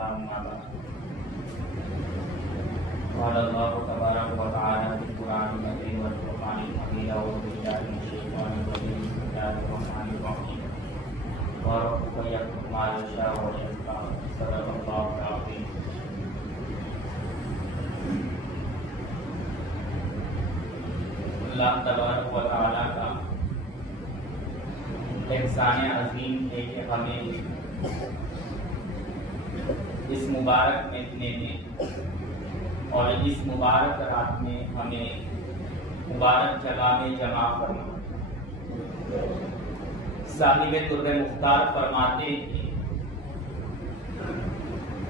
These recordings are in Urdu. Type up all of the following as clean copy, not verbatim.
أما بعد قال الله تبارك وتعالى في القرآن المجيد والفرقان الحميد أعوذ بالله من الشيطان الرجيم بسم الله الرحمن الرحيم وربك يخلق ما يشاء ويختار صدق الله العظيم. اللہ تبارک و تعالیٰ کا احسان عظیم ہے کہ ہمیں اس مبارک مہینے میں اور اس مبارک رات میں ہمیں مبارک جگہ میں جمع فرما. صاحب در مختار فرماتے ہیں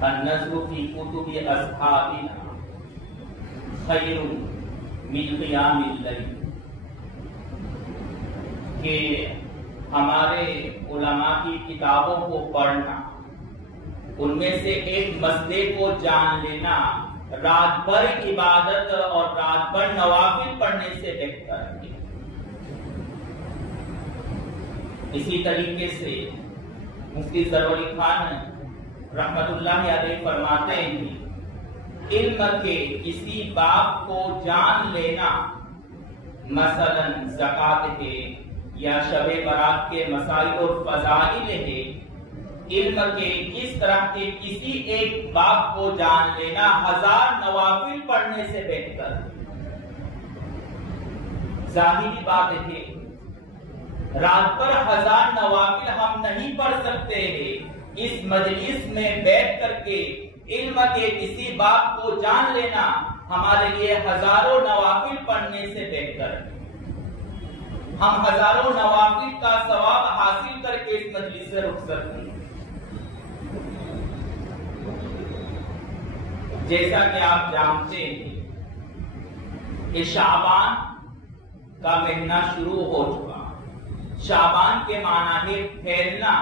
النظر فی کتب اصحابنا خیر من قیام اللیل، کہ ہمارے علماء کی کتابوں کو پڑھنا، ان میں سے ایک مسئلے کو جان لینا رات بھر عبادت اور رات بھر نوافل پڑھنے سے بہتر ہے. اسی طریقے سے مفتی ظفر علی خان رحمت اللہ علیہ فرماتے ہیں علم کے کسی باب کو جان لینا، مثلا زکوٰۃ ہے یا شب برات کے مسائل اور فضائل ہے، علم کے اس طرح کے کسی ایک باب کو جان لینا 1000 نوافل پڑھنے سے بہتر ہے. ظاہری بات ہے رات پر 1000 نوافل ہم نہیں پڑھ سکتے ہیں. اس مجلس میں بیٹھ کر کے علم کے کسی باب کو جان لینا ہمارے لیے ہزاروں نوافل پڑھنے سے بہتر ہے. ہم ہزاروں نوافل کا ثواب حاصل کر کے اس مجلس سے رخصت ہیں. جیسا کہ آپ جانتے ہیں کہ شعبان کا مہینہ شروع ہو چکا. شعبان کے معنی ہے پھیلنا،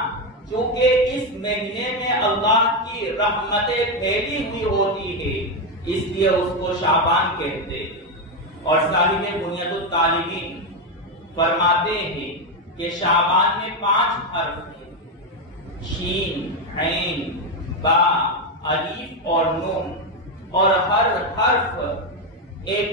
چونکہ اس مہینے میں اللہ کی رحمتیں پھیلی ہوئی ہوتی ہے اس لیے اس کو شعبان کہتے ہیں. اور صاحب بنیاد الطالبین فرماتے ہیں کہ شعبان میں 5 حرف ہیں، شین، عین، با، الف اور نون، اور ہر حرف ایک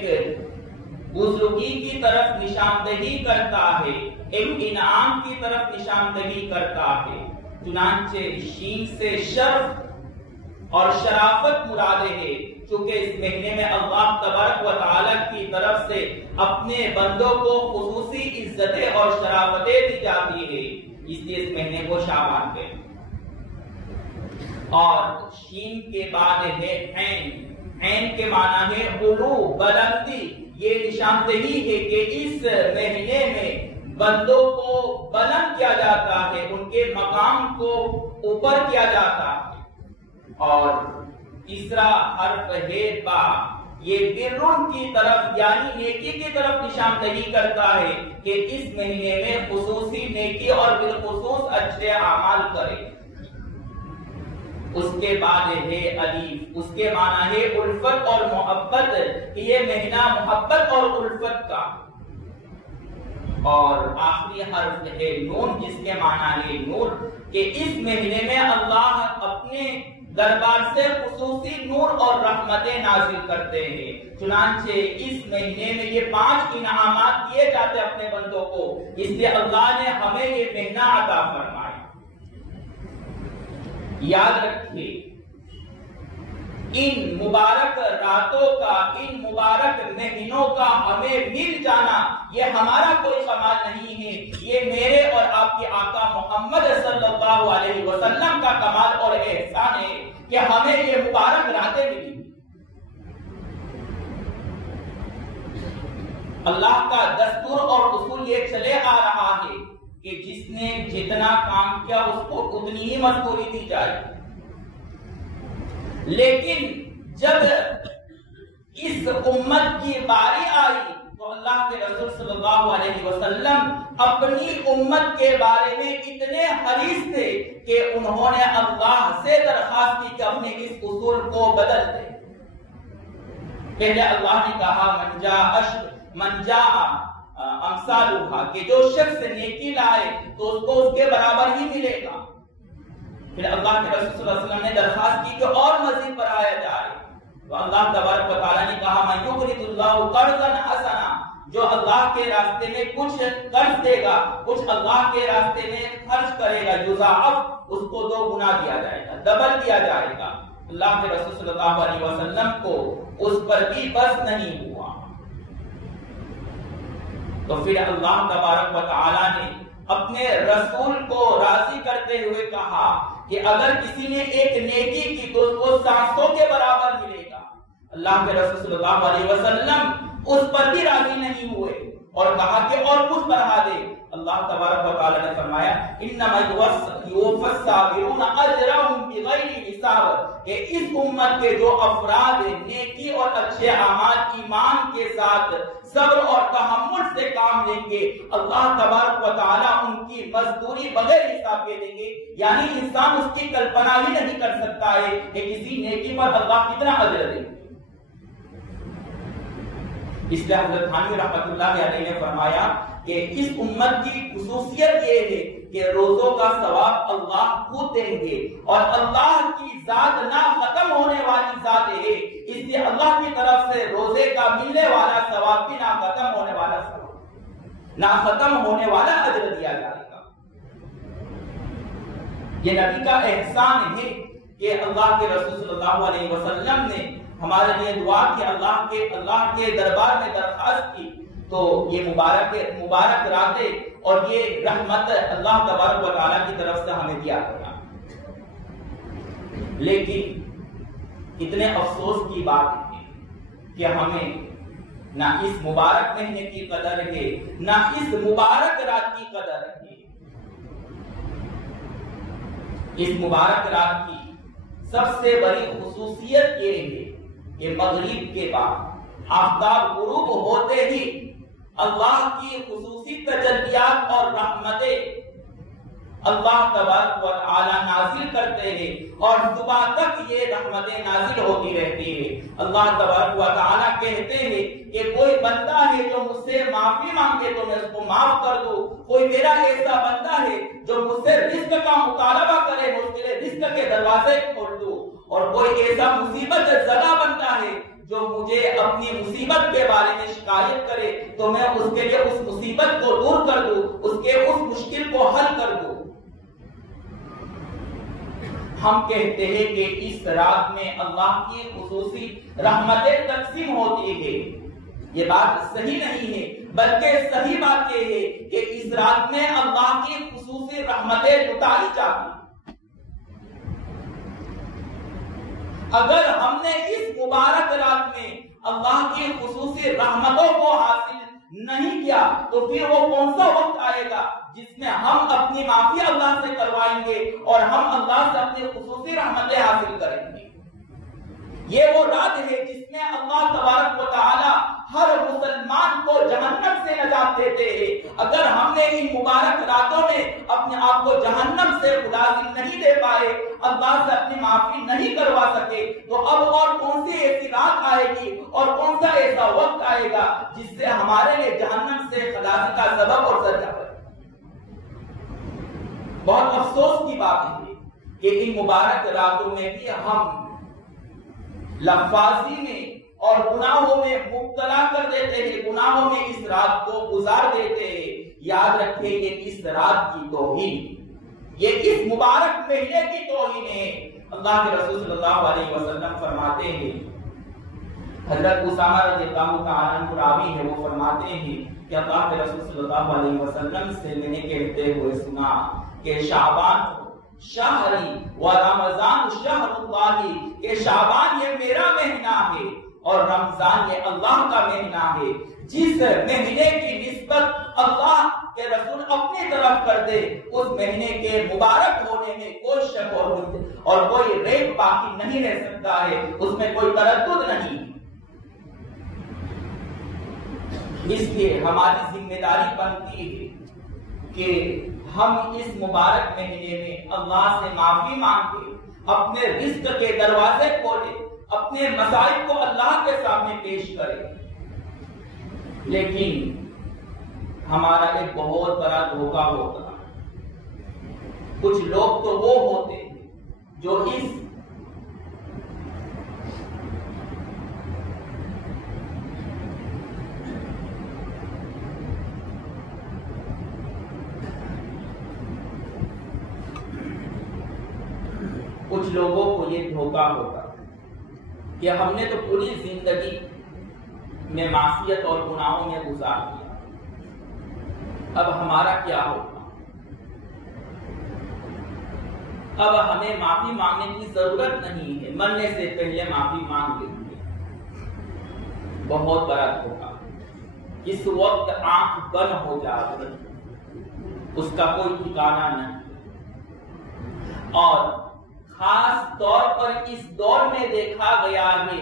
بزرگی کی طرف نشاندہی کرتا ہے، ایک انعام کی طرف نشاندہی کرتا ہے. چنانچہ شین سے شرف اور شرافت مراد ہے، چونکہ اس مہینے میں اللہ تبارک و تعالی کی طرف سے اپنے بندوں کو خصوصی عزتیں اور شرافتیں دی جاتی ہے، اس لیے اس مہینے کو شعبان کہتے ہیں. اور شین کے بعد ہے عین. عین کے معنی ہے علو، بلندی. یہ نشاندہی ہے کہ اس مہینے میں بندوں کو بلند کیا جاتا ہے، ان کے مقام کو اوپر کیا جاتا ہے. اور تیسرا حرف ہے با. یہ برن کی طرف یعنی نیکی کی طرف نشاندہی کرتا ہے کہ اس مہینے میں خصوصی نیکی اور بالخصوص اچھے اعمال کرے. اس کے بعد ہے الف. اس کے معنی ہے الفت اور محبت، کہ یہ مہینہ محبت اور الفت کا. اور آخری حرف ہے نون، جس کے معنی ہے نور، کہ اس مہینے میں اللہ اپنے دربار سے خصوصی نور اور رحمتیں نازل کرتے ہیں. چنانچہ اس مہینے میں یہ 5 انعامات دیے جاتے اپنے بندوں کو، اس لیے اللہ نے ہمیں یہ مہینہ عطا فرمایا. یاد رکھیے ان مبارک راتوں کا، ان مبارک مہینوں کا ہمیں مل جانا یہ ہمارا کوئی کمال نہیں ہے، یہ میرے اور آپ کے آقا محمد صلی اللہ علیہ وسلم کا کمال اور احسان ہے کہ ہمیں یہ مبارک راتیں ملی. اللہ کا دستور اور اصول یہ چلے آ رہا ہے کہ جس نے جتنا کام کیا اس کو اتنی ہی مزدوری دی جائے. لیکن جب اس امت کی باری آئی تو اللہ کے رسول صلی اللہ علیہ وسلم اپنی امت کے بارے میں اتنے حریص تھے کہ انہوں نے اللہ سے درخواست کی کہ اپنے اس اصول کو بدل دے. پہلے اللہ نے کہا من جاء امثالها کہ جو شخص نیکی لائے تو اس کو اس کے برابر ہی ملے گا. پھر اللہ کے رسول صلی اللہ علیہ وسلم نے درخواست کی کہ اور مزید بڑھایا جائے، تو اللہ تبارک و تعالیٰ نے کہا من یقرض اللہ قرضا حسنا، جو اللہ کے راستے میں کچھ قرض دے گا، کچھ اللہ کے راستے میں خرچ کرے گا، یضاعف، اس کو 2 گنا دیا جائے گا، ڈبل دیا جائے گا۔ اللہ کے رسول صلی اللہ علیہ وسلم کو اس پر بھی بس نہیں ہوا، تو پھر اللہ تبارک و تعالیٰ نے اپنے رسول کو راضی کرتے ہوئے کہا کہ اگر کسی نے ایک نیکی کی تو اس کو 700 کے برابر ملے گا۔ اللہ کے رسول صلی اللہ علیہ وسلم اس پر بھی راضی نہیں ہوئے اور کہا کہ اور کچھ بڑھا دے۔ اللہ تبارک و تعالی نے فرمایا انما یوفى الصابرون اجرهم بغیر حساب، کہ اس امت کے جو افراد نیکی اور اچھے اعمال ایمان کے ساتھ صبر اور تحمل سے کام لیں گے، اللہ تبارک و تعالی ان کی مزدوری بغیر حساب کے دیں گے۔ یعنی انسان اس کی کلپنا ہی نہیں کر سکتا ہے کہ کسی نیکی پر اللہ کتنا اجر دے گا۔ اس لیے حضرت تھانوی رحمۃ اللہ علیہ نے فرمایا کہ اس امت کی خصوصیت یہ ہے کہ روزوں کا ثواب اللہ خود دیں گے، اور اللہ کی ذات نہ ختم ہونے والی ذات ہے، اس لیے اللہ کی طرف سے روزے کا ملنے والا ثواب بھی نہ ختم ہونے والا ثواب، نہ ختم ہونے والا اجر دیا جائے گا۔ یہ نبی کا احسان ہے کہ اللہ کے رسول صلی اللہ علیہ وسلم نے ہمارے لیے دعا کی، اللہ کے دربار میں درخواست کی، تو یہ مبارک راتیں اور یہ رحمت اللہ تبارک و تعالیٰ کی طرف سے ہمیں دیا گیا۔ لیکن اتنے افسوس کی بات ہے کہ ہمیں نہ اس مبارک مہینے کی قدر ہے، نہ اس مبارک رات کی قدر ہے۔ اس مبارک رات کی سب سے بڑی خصوصیت یہ ہے کہ مغرب کے بعد آفتاب غروب ہوتے ہی اللہ کی خصوصی تجلیات اور رحمتیں اللہ تبارک و تعالی نازل کرتے ہیں، اور صبح تک یہ رحمتیں نازل ہوتی رہتی ہیں۔ اللہ تبارک و تعالی کہتے ہیں کہ کوئی بندہ ہے جو مجھ سے معافی مانگے تو میں اس کو معاف کر دوں، کوئی میرا ایسا بندہ ہے جو مجھ سے رزق کا مطالبہ کرے میں اس کے لیے رزق کے دروازے کھول دوں، اور کوئی ایسا مصیبت زدہ بندہ ہے جو مجھے اپنی مصیبت کے بارے میں شکایت کرے تو میں اس کے لیے اس مصیبت کو دور کر دوں، اس مشکل کو حل کر دوں۔ ہم کہتے ہیں کہ اس رات میں اللہ کی خصوصی رحمتیں تقسیم ہوتی ہے، یہ بات صحیح نہیں ہے، بلکہ صحیح بات یہ ہے کہ اس رات میں اللہ کی خصوصی رحمتیں لٹائی جاتی ہیں۔ اگر ہم نے اس مبارک رات میں اللہ کی خصوصی رحمتوں کو حاصل نہیں کیا تو پھر وہ کون سا وقت آئے گا جس میں ہم اپنی معافی اللہ سے کروائیں گے اور ہم اللہ سے اپنی خصوصی رحمتیں حاصل کریں گے؟ یہ وہ رات ہے جس میں اللہ تبارک و تعالی ہر مسلمان کو جہنم سے نجات دیتے ہیں۔ اگر ہم نے ان مبارک راتوں میں اپنے آپ کو جہنم سے ملازم نہیں دے پائے، اللہ سے اپنی معافی نہیں کروا سکے، تو اب اور کون سی ایسی رات آئے گی اور کون سا ایسا وقت آئے گا جس سے ہمارے لیے جہنم سے خلاصی کا سبب اور ذریعہ بنے؟ بہت افسوس کی بات ہے کہ ان مبارک راتوں میں بھی ہم لفاظی میں اور گناہوں میں مبتلا کر دیتے ہیں، گناہوں میں اس رات کو گزار دیتے ہیں۔ یاد رکھیں یہ اس رات کی توہین، یہ اس مبارک مہینے کی توہین ہے۔ اللہ کے رسول صلی اللہ علیہ وسلم فرماتے ہیں، حضرت اسامہ رضی اللہ تعالیٰ عنہ راوی ہے، وہ فرماتے ہیں کہ اللہ کے رسول صلی اللہ علیہ وسلم سے میں نے کہتے ہوئے سنا کہ شعبان شہری و رمضان شہر اللہ، کہ شعبان یہ میرا مہینہ ہے اور رمضان یہ اللہ کا مہینہ ہے۔ جس مہینے کی نسبت اللہ کے رسول اپنی طرف کر دے اس مہینے کے مبارک ہونے میں کوئی شک اور کوئی ریب باقی نہیں رہ سکتا ہے، اس میں کوئی تردد نہیں۔ اس لیے ہماری ذمہ داری بنتی ہے کہ ہم اس مبارک مہینے میں اللہ سے معافی مانگے، اپنے رزق کے دروازے کھولے، اپنے مسائل کو اللہ کے سامنے پیش کرے۔ لیکن ہمارا ایک بہت بڑا دھوکہ ہوتا ہے، کچھ لوگ تو وہ ہوتے ہیں جو اس کچھ لوگوں کو یہ دھوکہ ہوگا کہ ہم نے تو پوری زندگی میں معصیت اور گناہوں میں گزار دیا، اب ہمارا کیا ہوگا؟ اب ہمیں معافی مانگنے کی ضرورت نہیں ہے، مرنے سے پہلے معافی مانگ لیں گے۔ بہت بڑا دھوکہ۔ اس وقت آنکھ بند ہو جائے اس کا کوئی ٹھکانہ نہیں، اور خاص طور پر اس دور میں دیکھا گیا ہے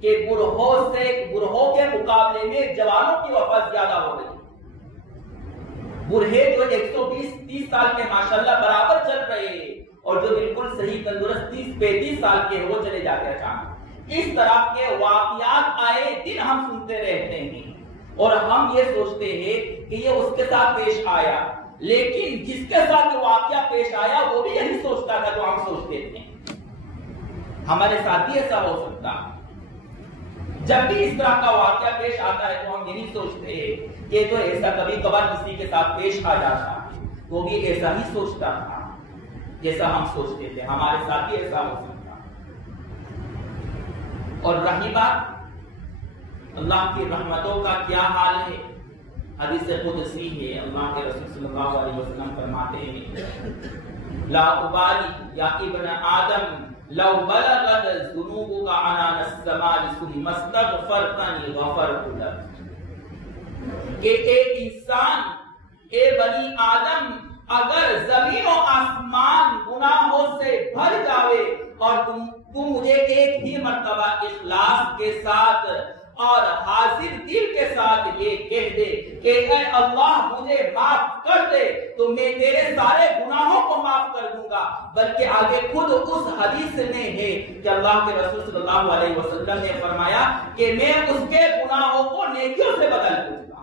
کہ بوڑھوں کے مقابلے میں جوانوں کی وفات زیادہ ہو رہی ہے۔ بوڑھے جو 120-30 سال کے ماشاءاللہ برابر چل رہے ہیں، اور جو بالکل صحیح تندرست 30-35 سال کے ہیں، وہ چلے جاتے ہیں اچانک۔ اس طرح کے واقعات آئے دن ہم سنتے رہتے ہیں، اور ہم یہ سوچتے ہیں کہ یہ اس کے ساتھ پیش آیا، لیکن جس کے ساتھ واقعہ پیش آیا وہ بھی یہی سوچتا تھا جو ہم سوچتے تھے۔ ہمارے ساتھ بھی ایسا ہو سکتا۔ جب بھی اس طرح کا واقعہ پیش آتا ہے تو ہم یہی سوچتے ہیں کہ تو ایسا کبھی کبھار کسی کے ساتھ پیش آ جاتا ہے، وہ بھی ایسا ہی سوچتا تھا جیسا ہم سوچتے تھے، ہمارے ساتھ بھی ایسا ہو سکتا۔ اور رہی بات اللہ کی رحمتوں کا کیا حال ہے، حدیث قدسی ہے، اللہ کے رسول صلی اللہ علیہ وسلم فرماتے ہیں لا ابالی یا ابن آدم لو بلغت ذنوبک عنان السماء ثم استغفرتنی غفرت لک، کہ ایک انسان، اے بنی آدم، اگر زمین و آسمان گناہوں سے بھر جاوے اور تم مجھے ایک ہی مرتبہ اخلاص کے ساتھ اور حاضر دل کے ساتھ یہ کہہ دے کہ اے اللہ مجھے معاف کر دے، تو میں تیرے سارے گناہوں کو معاف کر دوں گا۔ بلکہ آگے خود اس حدیث میں ہے کہ اللہ کے رسول صلی اللہ علیہ وسلم نے فرمایا کہ میں اس کے گناہوں کو نیکیوں سے بدل دوں گا۔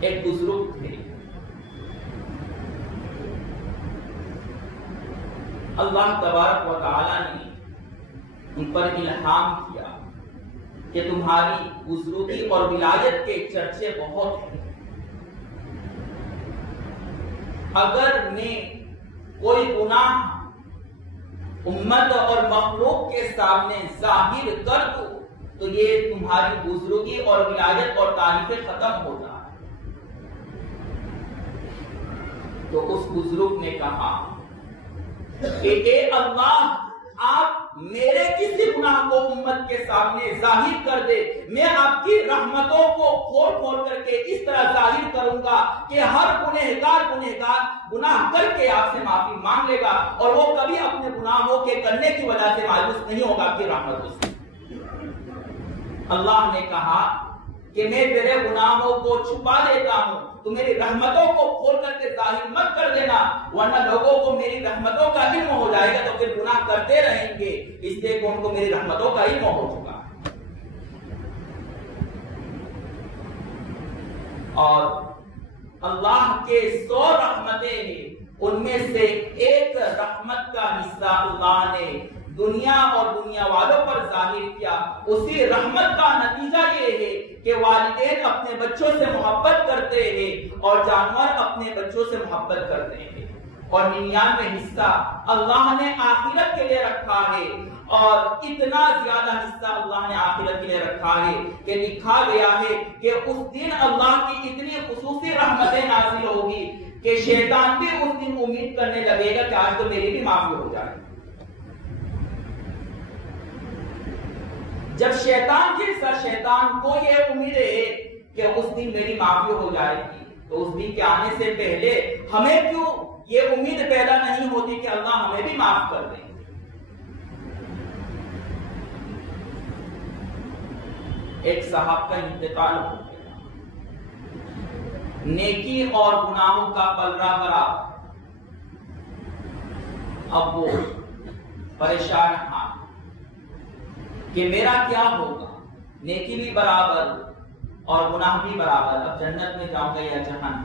ایک بزرگ تھے، اللہ تبارک و تعالی نے ان پر الہام کیا کہ تمہاری بزرگی اور ولایت کے چرچے بہت ہیں، اگر میں کوئی گناہ امت اور مخلوق کے سامنے ظاہر کر دوں تو یہ تمہاری بزرگی اور ولایت اور تعریفیں ختم ہو جائیں۔ تو اس بزرگ نے کہا کہ اے اللہ، آپ میرے کسی گناہ کو امت کے سامنے ظاہر کر دے، میں آپ کی رحمتوں کو کھول کھول کر کے اس طرح ظاہر کروں گا کہ ہر گنہگار گناہ کر کے آپ سے معافی مانگ لے گا، اور وہ کبھی اپنے گناہوں کے کرنے کی وجہ سے مایوس نہیں ہوگا آپ کی رحمتوں سے۔ اللہ نے کہا کہ میں تیرے گناہوں کو چھپا دیتا ہوں، تو میری رحمتوں کو کھول کر کے ظاہر مت کر دینا، ورنہ لوگوں کو میری رحمتوں کا علم ہو جائے گا تو پھر گناہ کرتے رہیں گے، اس لیے کہ ان کو میری رحمتوں کا علم ہو چکا۔ اور اللہ کے 100 رحمتیں ہیں، ان میں سے ایک رحمت کا حصہ اللہ نے دنیا اور دنیا والوں پر ظاہر کیا۔ اسی رحمت کا نتیجہ یہ ہے کہ والدین اپنے بچوں سے محبت کرتے ہیں اور جانور اپنے بچوں سے محبت کرتے ہیں، اور 99 حصہ اللہ نے آخرت کے لیے رکھا ہے، اور اتنا زیادہ حصہ اللہ نے آخرت کے لیے رکھا ہے کہ لکھا گیا ہے کہ اس دن اللہ کی اتنی خصوصی رحمتیں نازل ہوگی کہ شیطان بھی اس دن امید کرنے لگے گا کہ آج تو میری بھی معافی ہو جائے۔ جب شیطان کو یہ امید ہے کہ اس دن میری معافی ہو جائے گی، تو اس دن کے آنے سے پہلے ہمیں کیوں یہ امید پیدا نہیں ہوتی کہ اللہ ہمیں بھی معاف کر دیں؟ ایک صاحب کا انتقال ہو گیا، نیکی اور گناہوں کا پلڑا برابر، اب وہ پریشان ہیں کہ میرا کیا ہوگا، نیکی بھی برابر اور گناہ بھی برابر، اب جنت میں جاؤں گا یا جہنم؟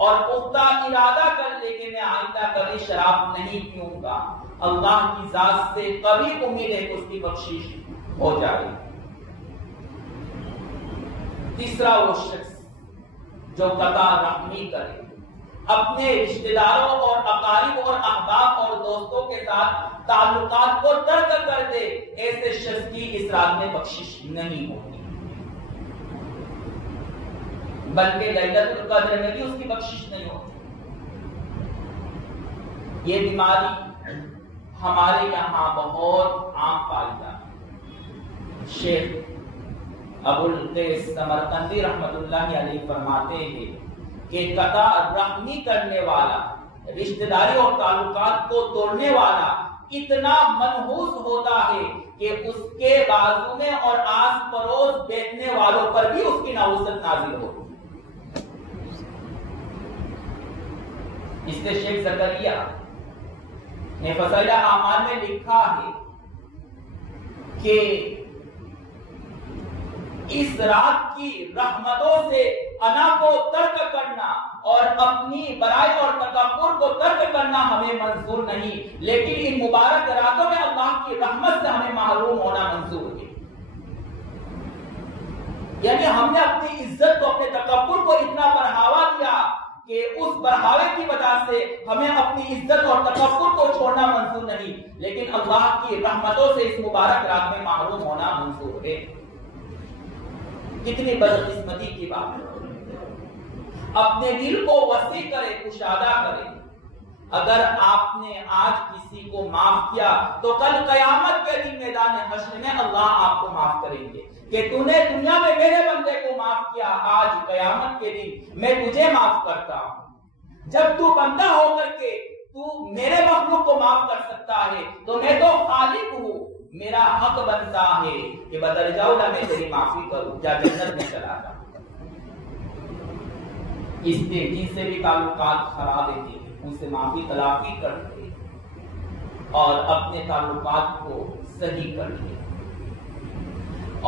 اور پختہ ارادہ کر لے کہ میں آئندہ کبھی شراب نہیں پیوں گا، اللہ کی ذات سے کبھی امید ہے کہ اس کی بخشش ہو جائے۔ تیسرا وہ شخص جو قطع رحمی کرے، اپنے رشتہ داروں اور اقارب اور احباب اور دوستوں کے ساتھ تعلقات کو ترک کر دے، ایسے شخص کی اس رات میں بخشش نہیں ہوگی، بلکہ لیلۃ القدر میں بھی اس کی بخشش نہیں ہوتی۔ یہ بیماری ہمارے یہاں بہت عام پائی جاتی ہے۔ شیخ ابو القیس سمرقندی رحمت اللہ علیہ فرماتے ہیں کہ قطع رحمی کرنے والا، رشتہ داری اور تعلقات کو توڑنے والا اتنا منحوس ہوتا ہے کہ اس کے بازو میں اور آس پڑوس بیٹھنے والوں پر بھی اس کی نحوست نازل ہوتی۔ اس سے شیخ زکریا نے فضائل اعمال میں لکھا ہے کہ اس رات کی رحمتوں سے انا کو ترک کرنا اور اپنی برائی اور تکبر کو ترک کرنا ہمیں منظور نہیں، لیکن ان مبارک راتوں میں اللہ کی رحمت سے ہمیں محروم ہونا منظور ہے۔ یعنی ہم نے اپنی عزت کو، اپنے تکبر کو اتنا بڑھاوا دیا کہ اس بڑھاوے کی وجہ سے ہمیں اپنی عزت اور تکبر کو چھوڑنا منظور نہیں، لیکن اللہ کی رحمتوں سے اس مبارک رات میں محروم ہونا منظور ہے۔ کتنی بدقسمتی کی بات ہے۔ اپنے دل کو وسیع کرے، کشادہ کرے۔ اگر آپ نے آج کسی کو معاف کیا تو کل قیامت کے دن میدان حشر میں اللہ آپ کو معاف کریں گے کہ تو نے دنیا میں میرے بندے کو معاف کیا، آج قیامت کے دن میں تجھے معاف کرتا ہوں۔ جب تو بندہ ہو کر کے تو میرے مخلوق کو معاف کر سکتا ہے تو میں تو خالق ہوں، میرا حق بنتا ہے کہ بدرجہ اولی میں تیری معافی کروں، جا جنت میں چلا جا۔ اس سے جن سے بھی تعلقات خراب ہیں ان سے معافی تلافی کرتے اور اپنے تعلقات کو صحیح کرتے،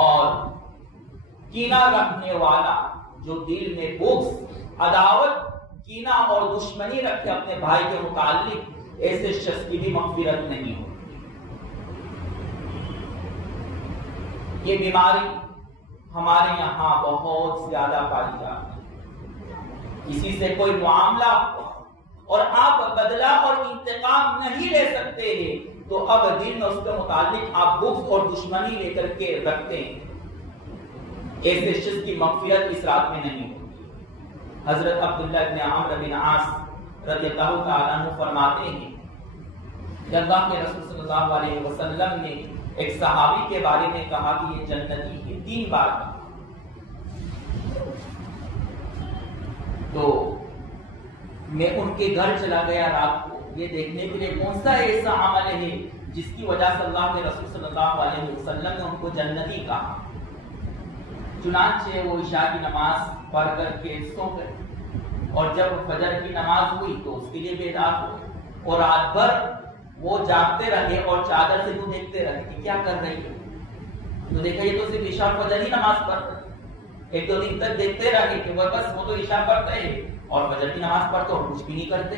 اور کینہ رکھنے والا جو دل میں بغض، عداوت، کینہ اور دشمنی رکھے اپنے بھائی کے متعلق، ایسے شخص کی بھی مغفرت نہیں ہوتی۔ یہ بیماری ہمارے یہاں بہت زیادہ پائی جاتی ہے۔ کسی سے کوئی معاملہ اور آپ بدلہ اور انتقام نہیں لے سکتے ہیں تو اب دل میں اس کے متعلق آپ بغض اور دشمنی لے کر کے رکھتے ہیں، ایسے شخص کی مغفرت اس رات میں نہیں ہوتی۔ حضرت عبداللہ بن عمرو بن عاص رضی اللہ تعالیٰ عنہ فرماتے ہیں کہ اللہ کے رسول صلی اللہ علیہ وسلم نے ایک صحابی کے بارے میں کہا کہ یہ جنتی ہے، 3 بار کہا۔ تو میں ان کے گھر چلا گیا رات کو یہ دیکھنے کے لیے کون سا ایسا عمل ہے جس کی وجہ سے اللہ کے رسول صلی اللہ علیہ وسلم نے ان کو جنتی کہا۔ چنانچہ وہ عشاء کی نماز پڑھ کر کے سو گئے، اور جب فجر کی نماز ہوئی تو اس کے لیے بیدار ہوئے، اور رات بھر وہ جاگتے رہے اور چادر سے وہ دیکھتے رہے کہ کیا کر رہی ہے۔ تو دیکھا یہ تو صرف عشاء اور فجر ہی نماز پڑھ رہے، 1-2 دن تک دیکھتے رہے کہ وہ بس وہ تو عشاء پڑھتے ہیں اور فجر کی نماز پڑھتے اور کچھ بھی نہیں کرتے۔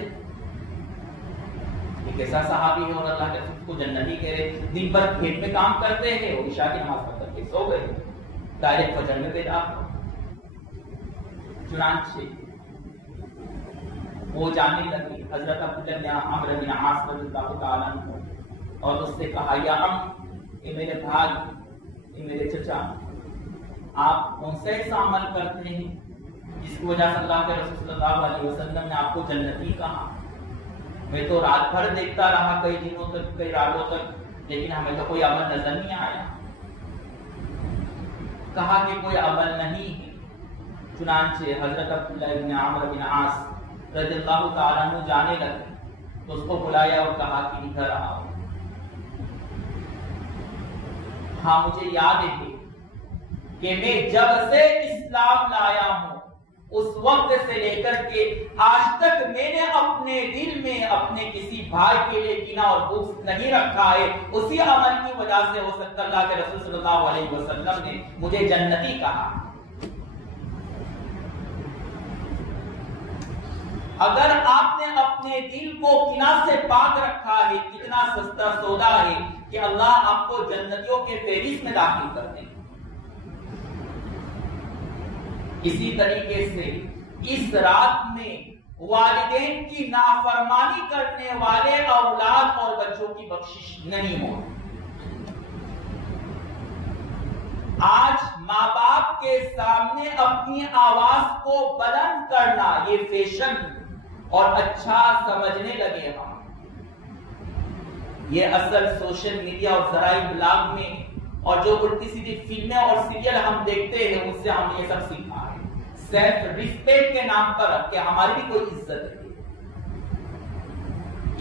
یہ کیسا صحابی ہے اور اللہ کے رسول کو جنتی کہہ رہے، دن بھر کھیت میں کام کرتے ہیں اور عشاء کی نماز پڑھ کر کے سو گئے، ڈائریکٹ فجر میں بیدار ہو۔ چنانچہ وہ جانے لگی حضرت عبداللہ بن عمرو بن عاص رضی اللہ تعالیٰ عنہ، اور اس سے کہا یا اے میرے بھائی، اے میرے چچا، آپ کون سے ایسا عمل کرتے ہیں جس کی وجہ سے اللہ کے رسول صلی اللہ علیہ وسلم نے آپ کو جنتی کہا؟ میں تو رات بھر دیکھتا رہا، کئی دنوں تک، کئی راتوں تک، لیکن ہمیں تو کوئی عمل نظر نہیں آیا۔ کہا کہ کوئی عمل نہیں ہے۔ چنانچہ حضرت عبداللہ بن عمرو بن عاص رضی اللہ تعالیٰ عنہ جانے لگے تو اس کو بلایا اور کہا کہ ادھر آؤ۔ ہاں مجھے یاد ہے کہ میں جب سے اسلام لایا ہوں اس وقت سے لے کر کے آج تک میں نے اپنے دل میں اپنے کسی بھائی کے لیے کینہ اور بغض نہیں رکھا ہے، اسی عمل کی وجہ سے ہو سکتا اللہ کے رسول صلی اللہ علیہ وسلم نے مجھے جنتی کہا۔ اگر آپ نے اپنے دل کو کنا سے پاک رکھا ہے، کتنا سستا سودا ہے کہ اللہ آپ کو جنتیوں کے فہرست میں داخل کر دیں۔ اسی طریقے سے اس رات میں والدین کی نافرمانی کرنے والے اولاد اور بچوں کی بخشش نہیں ہو۔ آج ماں باپ کے سامنے اپنی آواز کو بلند کرنا یہ فیشن اور اچھا سمجھنے لگے ہم۔ یہ اصل سوشل میڈیا اور ذرائع ابلاغ میں اور جو الٹی سیدھی فلمیں اور سیریل ہم دیکھتے ہیں ان سے ہم نے یہ سب سیکھا ہے۔ سیلف ریسپیکٹ کے نام پر کہ ہماری بھی کوئی عزت ہے،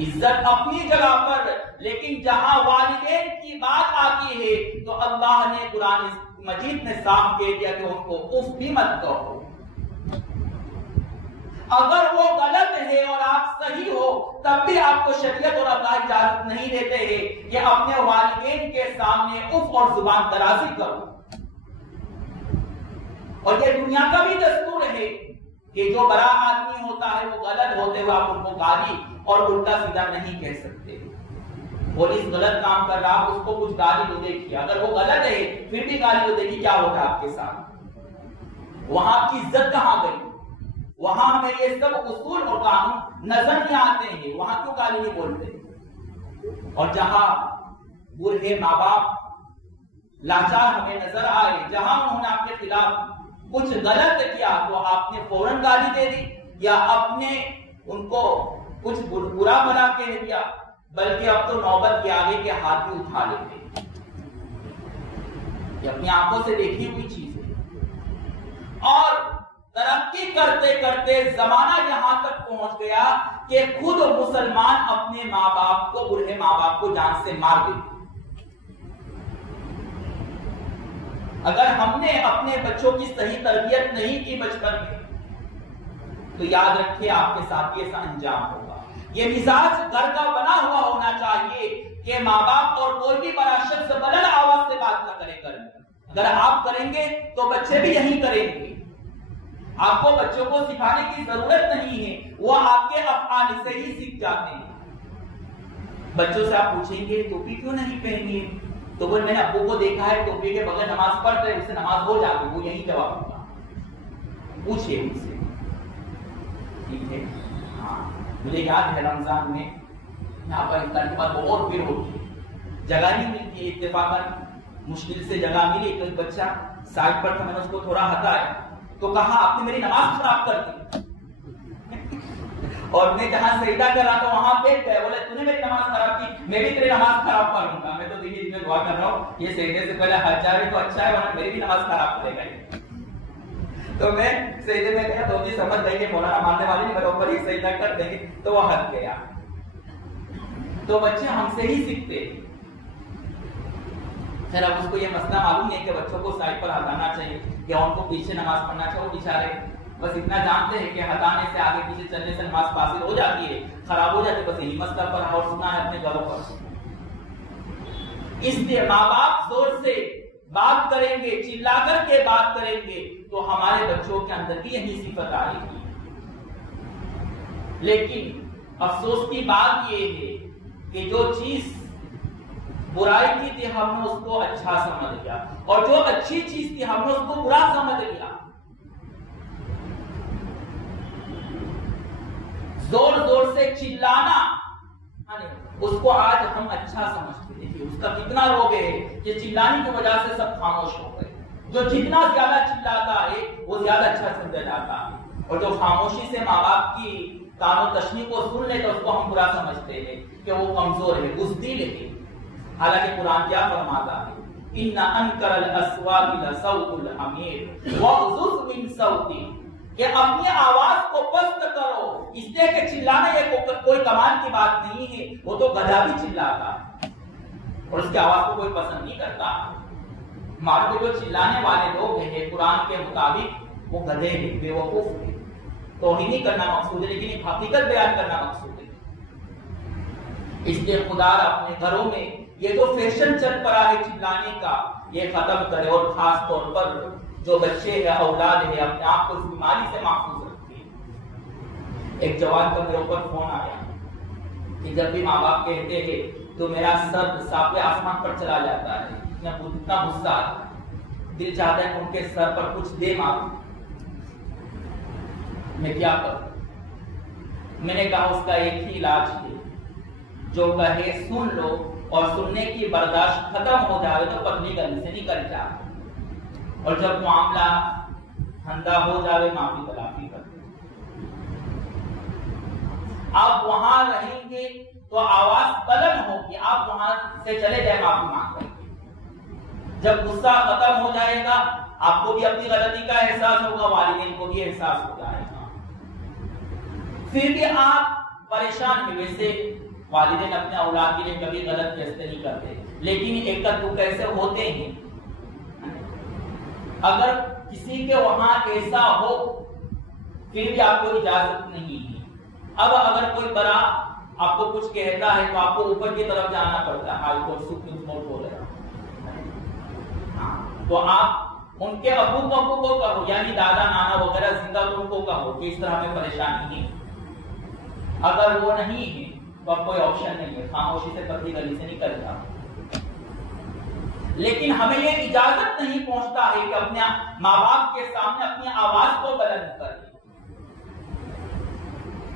عزت اپنی جگہ پر، لیکن جہاں والدین کی بات آتی ہے تو اللہ نے قرآن مجید میں صاف کہہ دیا کہ ان کو اف بھی مت کہو۔ اگر وہ غلط ہے اور آپ صحیح ہو تب بھی آپ کو شریعت اور اللہ اجازت نہیں دیتے ہیں کہ اپنے والدین کے سامنے اف اور زبان درازی کرو۔ اور یہ دنیا کا بھی دستور ہے کہ جو بڑا آدمی ہوتا ہے وہ غلط ہوتے ہوئے آپ ان کو گالی اور الٹا سیدھا نہیں کہہ سکتے۔ پولیس غلط کام کر رہا اس کو کچھ گالی دو دیکھیے، اگر وہ غلط ہے پھر بھی گالی دو دیکھیے کیا ہوتا ہے آپ کے ساتھ۔ وہاں آپ کی عزت کہاں گئی؟ وہاں ہمیں یہ سب اصول اور قانون نظر نہیں آتے ہیں، وہاں کیوں گالی نہیں بولتے؟ اور جہاں بوڑھے ماں باپ لاچار ہمیں نظر آئے، جہاں انہوں نے آپ کے خلاف کچھ غلط کیا تو آپ نے فوراً گالی دے دی یا اپنے ان کو کچھ برا بنا کہہ دیا، بلکہ اب تو نوبت کے آگے کے ہاتھ بھی اٹھا لیتے۔ یہ اپنی آنکھوں سے دیکھی ہوئی چیز ہے۔ اور ترقی کرتے کرتے زمانہ یہاں تک پہنچ گیا کہ خود مسلمان اپنے ماں باپ کو، بوڑھے ماں باپ کو جان سے مار دیتے۔ اگر ہم نے اپنے بچوں کی صحیح تربیت نہیں کی بچپن میں تو یاد رکھیے آپ کے ساتھ ایسا انجام ہوگا۔ یہ مزاج گھر کا بنا ہوا ہونا چاہیے کہ ماں باپ اور کوئی بھی بڑا شخص بلند آواز سے بات نہ کرے گھر میں۔ اگر آپ کریں گے تو بچے بھی یہی کریں گے۔ آپ کو بچوں کو سکھانے کی ضرورت نہیں ہے، وہ آپ کے افعال سے ہی سیکھ جاتے ہیں۔ بچوں سے آپ پوچھیں گے ٹوپی کیوں نہیں پہنی؟ تو وہ میں نے ابو کو دیکھا ہے ٹوپی کے بغیر نماز پڑھتے ہیں، اس سے نماز ہو جاتی، وہ یہی جواب ہوگا۔ پوچھئے ان سے، ٹھیک ہے؟ ہاں مجھے یاد ہے رمضان میں یہاں پر افطار کے بعد بہت بھیڑ ہوتی ہے، جگہ نہیں ملتی ہے، اتفاقاً مشکل سے جگہ ملی، کوئی بچہ سائڈ پر تھا، میں نے اس کو تھوڑا ہٹایا تو کہا آپ نے میری نماز خراب کر دی، اور میں جہاں سجدہ کر رہا تھا وہاں بیٹھ گئے، بولے تو نے میری نماز خراب کی، میں بھی تیری نماز خراب کروں گا۔ میں تو دینی میں دعا کر رہا ہوں یہ سجدے سے پہلے ہٹ جائے تو اچھا ہے ورنہ میری بھی نماز خراب کرے گا۔ تو میں سجدے میں گیا تو جی سمجھ گئی کہ مولانا ماننے والے نہیں، میرے اوپر ہی سجدہ کر دیں گے، تو وہ ہٹ گیا۔ تو بچے ہم سے ہی سیکھتے۔ پھر اب اس کو یہ مسئلہ معلوم نہیں ہے کہ بچوں کو سائڈ پر ہٹانا چاہیے یا ان کو پیچھے نماز پڑھنا چاہیے، وہ بیچارے بس اتنا جانتے ہیں کہ ہٹانے سے آگے پیچھے چلنے سے نماز فاسد ہو جاتی ہے، خراب ہو جاتی ہے، بس یہی مسئلہ پر اور سنا ہے اپنے گھروں پر۔ اس لیے ماں باپ زور سے بات کریں گے، چلا کر کے بات کریں گے تو ہمارے بچوں کے اندر بھی یہی صفت آئے گی۔ لیکن افسوس کی بات یہ ہے کہ جو چیز برائی کی تھی ہم نے اس کو اچھا سمجھ لیا، اور جو اچھی چیز تھی ہم نے اس کو برا سمجھ لیا۔ زور زور سے چلانا اس کو آج ہم اچھا سمجھتے ہیں، اس کا کتنا روگ ہے کہ چلانے کی وجہ سے سب خاموش ہو گئے۔ جو جتنا زیادہ چلاتا ہے وہ زیادہ اچھا سمجھا جاتا ہے، اور جو خاموشی سے ماں باپ کی تان و تشنیع کو سن لے تو اس کو ہم برا سمجھتے ہیں کہ وہ کمزور ہے، بزدل ہے۔ حالانکہ قرآن کیا فرماتا ہے؟ ان انکر الاصوات لصوت الحمیر واغضض من صوتی، کہ اپنی آواز کو پست کرو، اس لیے کہ چلانا یہ کوئی کمال کی بات نہیں ہے، وہ تو گدھا بھی چلاتا ہے اور اس کی آواز کو کوئی پسند نہیں کرتا۔ ہمارے کو جو چلانے والے لوگ ہیں قرآن کے مطابق وہ گدھے ہیں، بے وقوف ہیں۔ توہین نہیں کرنا مقصود ہے لیکن ایک حقیقت بیان کرنا مقصود ہے۔ اس لیے خدا اپنے گھروں میں یہ جو فیشن چل پڑا ہے چلانے کا یہ ختم کرے، اور خاص طور پر جو بچے ہیں، اولاد ہے، اپنے آپ کو اس بیماری سے محفوظ رکھے۔ ایک جوان کا میرے اوپر فون آیا کہ جب بھی ماں باپ کہتے ہیں تو میرا سر ساتویں آسمان پر چلا جاتا ہے، اتنا غصہ آتا ہے، دل چاہتا ہے کہ ان کے سر پر کچھ دے ماروں، میں کیا کروں؟ میں نے کہا اس کا ایک ہی علاج ہے، جو کہے سن لو اور سننے کی برداشت ختم ہو جائے تو پتلی گلی سے نکل جائے، اور جب معاملہ ٹھنڈا ہو جائے معافی تلافی کر دیں۔ آپ وہاں رہیں گے تو آواز بلند ہوگی، آپ وہاں سے چلے جائیں معافی مانگ کر کے، جب غصہ ختم ہو جائے گا آپ کو بھی اپنی غلطی کا احساس ہوگا، والدین کو بھی احساس ہو جائے گا، پھر بھی آپ پریشان ہیں۔ ویسے والدین اپنے اولاد کے لیے کبھی غلط فیصلے نہیں کرتے، لیکن ایک دو کیسے ہوتے ہیں، اگر کسی کے وہاں ایسا ہو پھر بھی آپ کو اجازت نہیں ہے۔ اب اگر کوئی بڑا آپ کو کچھ کہتا ہے تو آپ کو اوپر کی طرف جانا پڑتا ہے، ہائی کورٹ سپریم کورٹ ہو رہا، تو آپ ان کے ابو کو کہو، یعنی دادا نانا وغیرہ زندہ تو ان کو کہو کہ اس طرح میں پریشانی ہے۔ اگر وہ نہیں ہے تو اب کوئی آپشن نہیں ہے، خاموشی سے پتلی گلی سے نکل جاؤ۔ لیکن ہمیں یہ اجازت نہیں پہنچتا ہے کہ اپنے ماں باپ کے سامنے اپنی آواز کو بلند کریں۔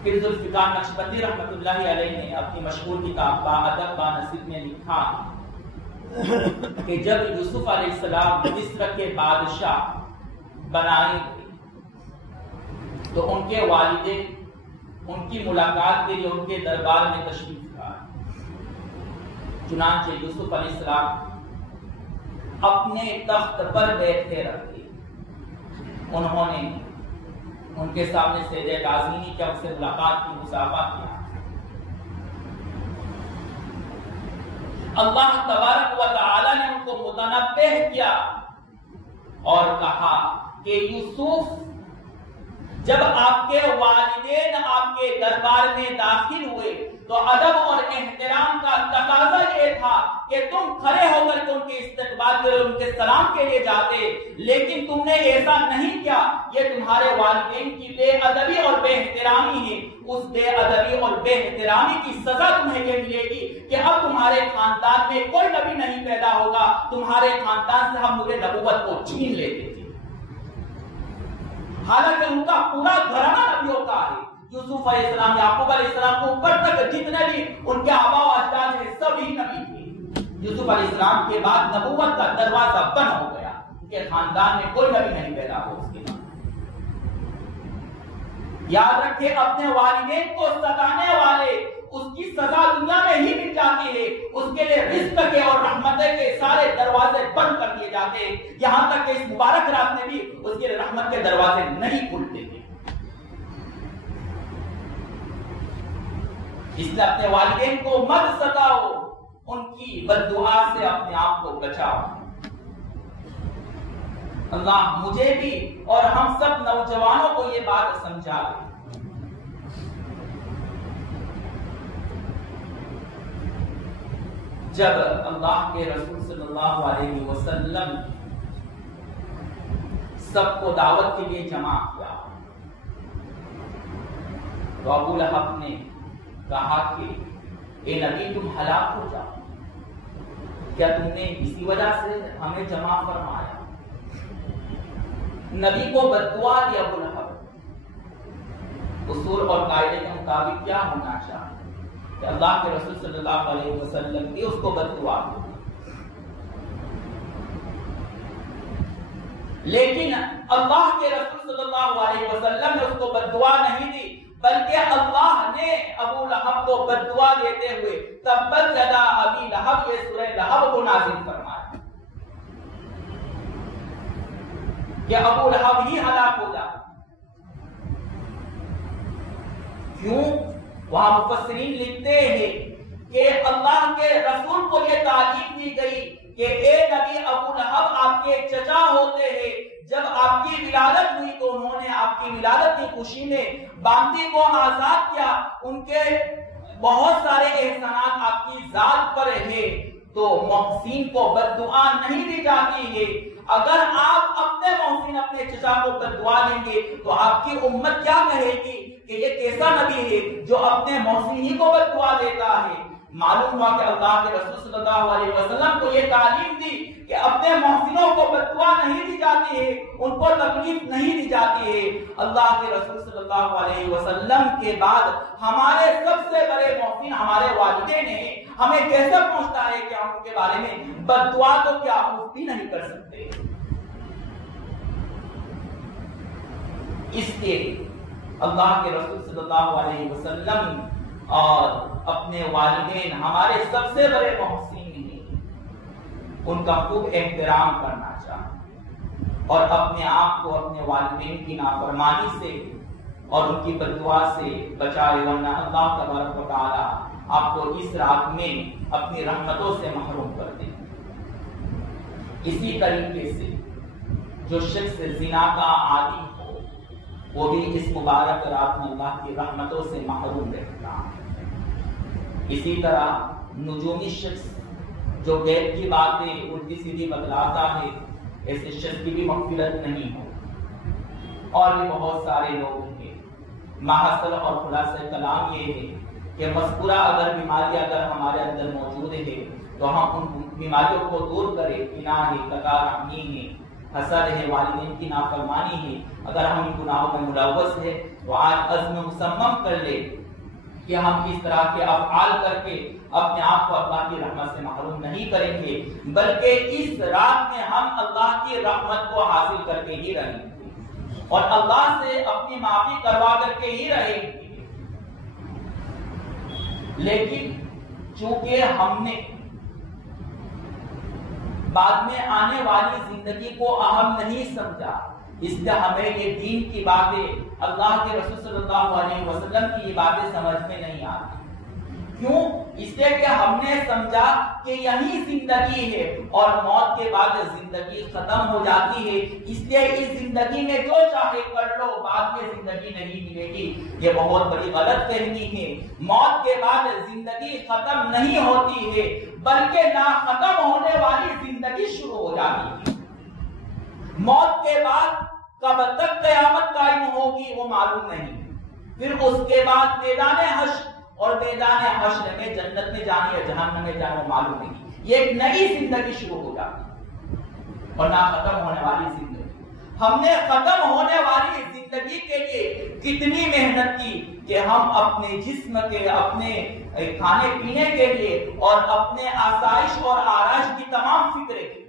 پھر ذوالفقار نقشبندی رحمت اللہ علیہ نے اپنی مشہور کتاب باادب بانصیب میں لکھا کہ جب یوسف علیہ السلام مصر کے بادشاہ بنائے گئے تو ان کے والدین ان کی ملاقات کے لیے ان کے دربار میں تشریف لائے۔ چنانچہ یوسف علیہ السلام اپنے تخت پر بیٹھے رکھے، انہوں نے ان کے سامنے سجدہ تعظیمی کیا، ان سے ملاقات کی، مصافحہ کیا۔ اللہ تبارک و تعالی نے ان کو متنبہ کیا اور کہا کہ یوسف جب آپ کے والدین آپ کے دربار میں داخل ہوئے تو ادب اور احترام کا تقاضا یہ تھا کہ تم کھڑے ہو کر کے ان کے استقبال کے لیے، ان کے سلام کے لیے جاتے، لیکن تم نے ایسا نہیں کیا۔ یہ تمہارے والدین کی بے ادبی اور بے احترامی ہے۔ اس بے ادبی اور بے احترامی کی سزا تمہیں یہ ملے گی کہ اب تمہارے خاندان میں کوئی نبی نہیں پیدا ہوگا، تمہارے خاندان سے ہم نور نبوت کو چھین لیتے تھے۔ حالانکہ ان کا پورا گھرانہ نبیوں کا ہے، یوسف علیہ السلام، یعقوب علیہ السلام کو اوپر تک جتنے بھی ان کے آبا و اجداد ہیں سبھی نبی تھے۔ یوسف علیہ السلام کے بعد نبوت کا دروازہ بند ہو گیا، ان کے خاندان میں کوئی نبی نہیں پیدا ہو اس کے بعد۔ یاد رکھے اپنے والدین کو ستانے والے اس کی سزا دنیا میں ہی مل جاتی ہے، اس کے لیے رزق کے اور رحمت کے سارے دروازے بند کر دیے جاتے ہیں، یہاں تک کہ اس مبارک رات میں بھی اس کے لیے رحمت کے دروازے نہیں کھلتے تھے۔ اس لیے اپنے والدین کو مت ستاؤ، ان کی بد دعا سے اپنے آپ کو بچاؤ۔ اللہ مجھے بھی اور ہم سب نوجوانوں کو یہ بات سمجھا دے۔ جب اللہ کے رسول صلی اللہ علیہ وسلم سب کو دعوت کے لیے جمع کیا تو ابو لہب نے کہا کہ اے نبی تم ہلاک ہو جاؤ، کیا تم نے اسی وجہ سے ہمیں جمع فرمایا؟ نبی کو بد دعا دی ابو لہب۔ اصول اور قاعدے کے مطابق کیا ہونا چاہیے کہ اللہ کے رسول صلی اللہ علیہ وسلم نے اس کو بد دعا دی، لیکن اللہ کے رسول صلی اللہ علیہ وسلم نے اس کو بد دعا نہیں دی، بلکہ اللہ نے ابو لہب کو بد دعا دیتے ہوئے تبت یدا ابی لہب، یہ سورہ لہب کو نازل فرمایا کہ ابو لہب ہی ہلاک ہو جائے۔ کیوں؟ وہاں مفسرین لکھتے ہیں کہ اللہ کے رسول کو یہ تعلیم دی گئی کہ اے نبی ابو لہب آپ کے چچا ہوتے ہیں، جب آپ کی ولادت ہوئی تو انہوں نے آپ کی ولادت کی خوشی میں باندی کو آزاد کیا، ان کے بہت سارے احسانات آپ کی ذات پر ہیں، تو محسین کو بد دعا نہیں دی جاتی ہے۔ اگر آپ اپنے محسن اپنے چچا کو بد دعا دیں گے تو آپ کی امت کیا کہے گی کہ یہ کیسا نبی ہے جو اپنے محسنین کو بد دعا دیتا ہے۔ معلوم ہوا کہ اللہ کے رسول صلی اللہ علیہ وسلم کو یہ تعلیم دی کہ اپنے محسنوں کو بد دعا نہیں دی جاتی ہے، ان کو تکلیف نہیں دی جاتی ہے۔ اللہ کے رسول صلی اللہ علیہ وسلم کے بعد ہمارے سب سے بڑے محسن ہمارے والدین ہیں، ہمیں کیسے پہنچتا ہے کہ ہم ان کے بارے میں بد دعا تو کیا بھی نہیں کر سکتے۔ اس کے اللہ کے رسول صلی اللہ علیہ وسلم اور اپنے والدین ہمارے سب سے بڑے محسن ہیں، ان کا خوب احترام کرنا چاہیے اور اپنے آپ کو اپنے والدین کی نافرمانی سے اور ان کی بد دعا سے بچائے، ورنہ اللہ تبارک و تعالی آپ کو اس رات میں اپنی رحمتوں سے محروم کر دیں۔ اسی طریقے سے جو شخص زنا کا عادی ہو وہ بھی اس مبارک رات میں اللہ کی رحمتوں سے محروم رہتا ہے۔ اسی طرح نجومی شخص جو غیر کی باتیں الٹی سیدھی بتلاتا ہے، ایسے شخص کی بھی مغفرت نہیں ہو۔ اور بھی بہت سارے لوگ ہیں۔ ماحصل اور خلاصہ کلام یہ ہے کہ مذکورہ اگر بیماری اگر ہمارے اندر موجود ہے تو ہم ان بیماریوں کو دور کریں۔ کینہ ہے، تکارمی ہے، حسد ہے، والدین کی نافرمانی ہے، اگر ہم ان گناہوں میں ملوث ہے تو آج عزم مصمم کر لے کہ ہم اس طرح کے افعال کر کے اپنے آپ کو اللہ کی رحمت سے محروم نہیں کریں گے، بلکہ اس رات میں ہم اللہ کی رحمت کو حاصل کر کے ہی رہیں گے اور اللہ سے اپنی معافی کروا کر کے ہی رہیں گے۔ لیکن چونکہ ہم نے بعد میں آنے والی زندگی کو اہم نہیں سمجھا، اس لیے ہمیں یہ دین کی باتیں، اللہ کے رسول صلی اللہ علیہ وسلم کی یہ باتیں سمجھ میں نہیں آتی۔ کیوں؟ اس لیے کہ ہم نے سمجھا کہ یہی زندگی ہے اور موت کے بعد زندگی ختم ہو جاتی ہے، اس لیے اس زندگی میں جو چاہے کر لو، بعد میں زندگی نہیں ملے گی۔ یہ بہت بڑی غلط فہمی ہے۔ موت کے بعد زندگی ختم نہیں ہوتی ہے، بلکہ نہ ختم ہونے والی زندگی شروع ہو جاتی ہے۔ موت کے بعد کب تک قیامت قائم ہوگی وہ معلوم نہیں، پھر اس کے بعد میدان حشر اور میدان حشر میں جنت میں جانے یا جہنم میں جانے وہ معلوم نہیں۔ یہ ایک نئی زندگی شروع ہو جاتی اور نہ ختم ہونے والی زندگی۔ ہم نے ختم ہونے والی زندگی کے لیے کتنی محنت کی کہ ہم اپنے جسم کے، اپنے کھانے پینے کے لیے اور اپنے آسائش اور آرائش کی تمام فکریں کی،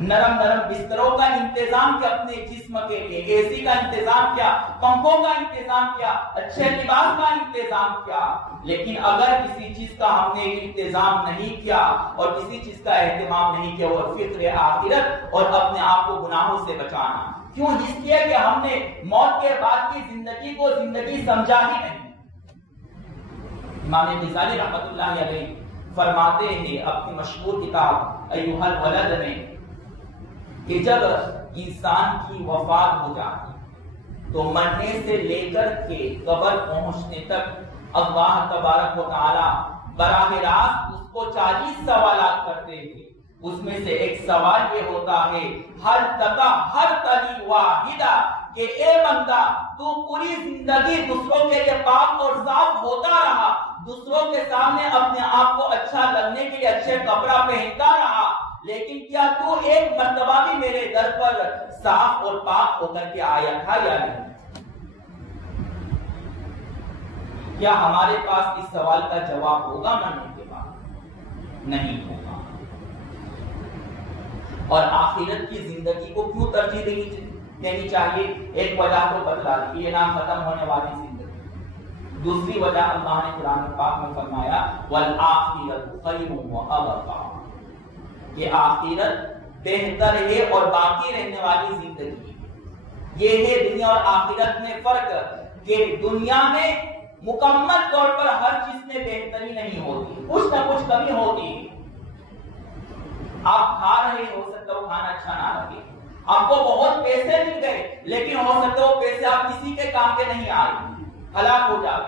نرم نرم بستروں کا انتظام کیا اپنے جسم کے لیے، اے سی کا انتظام کیا، پنکھوں کا انتظام کیا، اچھے لباس کا انتظام کیا۔ لیکن اگر کسی چیز کا ہم نے انتظام نہیں کیا اور کسی چیز کا اہتمام نہیں کیا، وہ فکر آخرت اور اپنے آپ کو گناہوں سے بچانا۔ کیوں؟ اس لیے کہ ہم نے موت کے بعد کی زندگی کو زندگی سمجھا ہی نہیں۔ امام غزالی رحمۃ اللہ علیہ فرماتے ہیں اپنی مشہور کتاب ایھا الولد میں کہ جب انسان کی وفات ہو جاتی تو مرنے سے لے کر کے قبر پہنچنے تک اللہ تبارک و تعالی براہ راست اس کو 40 سوالات کرتے ہیں۔ اس میں سے ایک سوال یہ ہوتا ہے ہر تلی واحدہ کہ اے بندہ تو پوری زندگی دوسروں کے لیے پاک اور صاف ہوتا رہا، دوسروں کے سامنے اپنے آپ کو اچھا لگنے کے لیے اچھے کپڑا پہنتا رہا، لیکن کیا تو ایک مرتبہ بھی میرے در پر صاف اور پاک ہو کر کے آیا تھا یا نہیں؟ کیا ہمارے پاس اس سوال کا جواب ہوگا مرنے کے بعد؟ نہیں ہوگا۔ اور آخرت کی زندگی کو کیوں ترجیح دینی چاہیے؟ ایک وجہ تو بتلا دی، یہ نہ ختم ہونے والی زندگی۔ دوسری وجہ اللہ نے قرآن پاک میں فرمایا وَالْآخِرَةُ خَيْرٌ وَأَبْقَىٰ، کہ آخرت بہتر ہے اور باقی رہنے والی زندگی۔ یہ ہے دنیا اور آخرت میں فرق کہ دنیا میں مکمل طور پر ہر چیز میں بہتری نہیں ہوتی، کچھ نہ کچھ کمی ہوتی ہے۔ آپ کھا رہے ہو سکتا وہ کھانا اچھا نہ لگے، آپ کو بہت پیسے مل گئے لیکن ہو سکتا وہ پیسے آپ کسی کے کام کے نہیں آئے، ہلاک ہو جائے،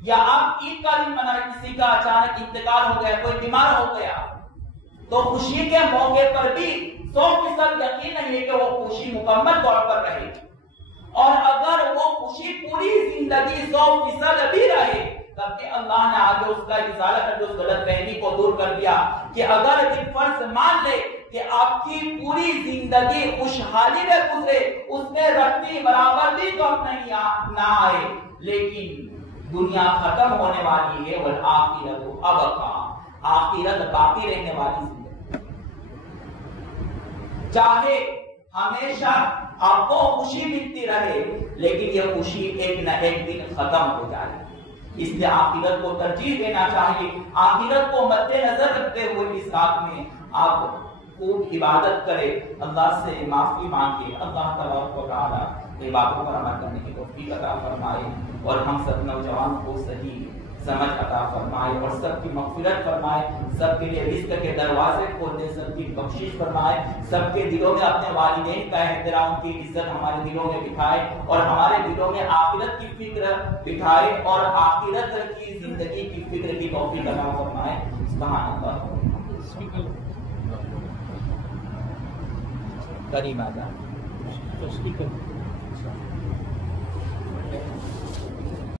یا آپ عید کا دن منا کسی کا اچانک انتقال ہو گیا، کوئی بیمار ہو گیا، تو خوشی کے موقع پر بھی 100% یقین نہیں ہے کہ وہ خوشی مکمل طور پر رہے گی۔ اور اگر وہ خوشی پوری زندگی 100% بھی رہے تب کہ اللہ نے آگے اس کا ازالہ کر کے اس غلط فہمی کو دور کر دیا کہ اگر ایک فرض مان لے کہ آپ کی پوری زندگی خوشحالی میں گزرے، اس میں رتی برابر بھی تو نہیں نہ آئے، لیکن دنیا ختم ہونے والی ہے، والآخرۃ ابقیٰ، آخرت باقی رہنے والی زندگی، چاہے ہمیشہ آپ کو خوشی ملتی رہے لیکن یہ خوشی ایک نہ ایک دن ختم ہو جائے، اس لیے آخرت کو ترجیح دینا چاہیے۔ آخرت کو مد نظر رکھتے ہوئے اس رات میں آپ خوب عبادت کرے، اللہ سے معافی مانگے، اللہ تبارک و تعالی عبادتوں پر عمل کرنے کی توفیق عطا فرمائے اور ہم سب نوجوان کو صحیح سمجھ عطا فرمائے اور سب کی مغفرت فرمائے، سب کے لیے رزق کے دروازے کھول دے، سب کی بخشش فرمائے، سب کے دلوں میں اپنے والدین کا احترام کی عزت ہمارے دلوں میں بٹھائے اور ہمارے دلوں میں آخرت کی فکر بٹھائے اور آخرت کی زندگی کی فکر کی توفیق عطا فرمائے۔ سبحان اللہ۔ کریم آدھا